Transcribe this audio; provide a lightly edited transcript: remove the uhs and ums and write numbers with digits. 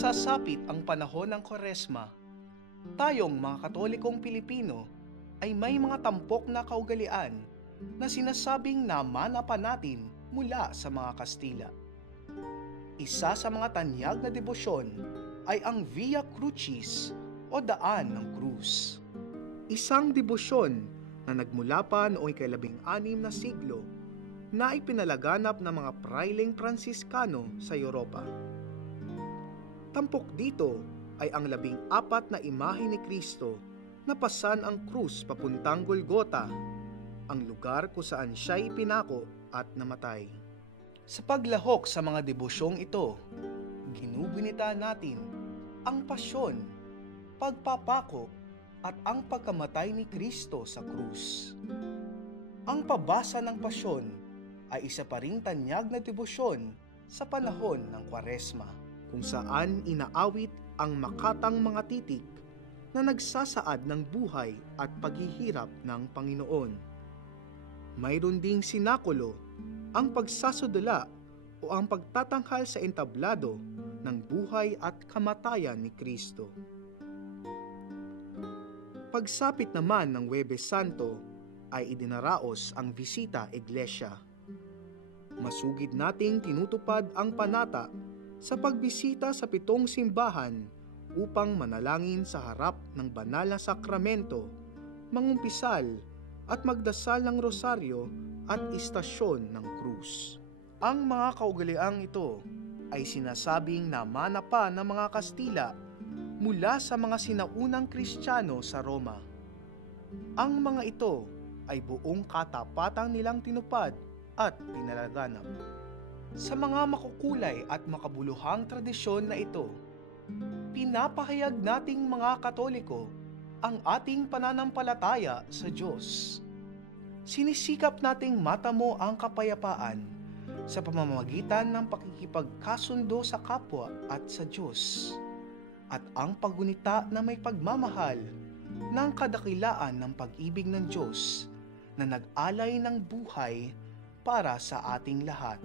Nagsasapit ang panahon ng Kwaresma. Tayong mga Katolikong Pilipino ay may mga tampok na kaugalian na sinasabing namana pa natin mula sa mga Kastila. Isa sa mga tanyag na debosyon ay ang Via Crucis o Daan ng Krus. Isang debosyon na nagmula pa noong ika-16 na siglo na ipinalaganap ng mga praileng Pransiskano sa Europa. Tampok dito ay ang 14 na imahe ni Kristo na pasan ang krus papuntang Golgota, ang lugar kung saan siya ipinako at namatay. Sa paglahok sa mga debosyong ito, ginugunita natin ang pasyon, pagpapako at ang pagkamatay ni Kristo sa krus. Ang pabasa ng pasyon ay isa pa ring tanyag na debosyon sa panahon ng Kwaresma, kung saan inaawit ang makatang mga titik na nagsasaad ng buhay at paghihirap ng Panginoon. Mayroon ding sinakulo ang pagsasudula o ang pagtatanghal sa entablado ng buhay at kamatayan ni Kristo. Pagsapit naman ng Huwebes Santo ay idinaraos ang Visita Iglesia. Masugid nating tinutupad ang panata sa pagbisita sa 7 simbahan upang manalangin sa harap ng banal na sakramento, mangumpisal at magdasal ng rosaryo at istasyon ng krus. Ang mga kaugaliang ito ay sinasabing namana pa ng mga Kastila mula sa mga sinaunang Kristiyano sa Roma. Ang mga ito ay buong katapatang nilang tinupad at pinalaganap. Sa mga makukulay at makabuluhang tradisyon na ito, pinapahayag nating mga Katoliko ang ating pananampalataya sa Diyos. Sinisikap nating matamo ang kapayapaan sa pamamagitan ng pakikipagkasundo sa kapwa at sa Diyos, at ang paggunita na may pagmamahal ng kadakilaan ng pag-ibig ng Diyos na nag-alay ng buhay para sa ating lahat.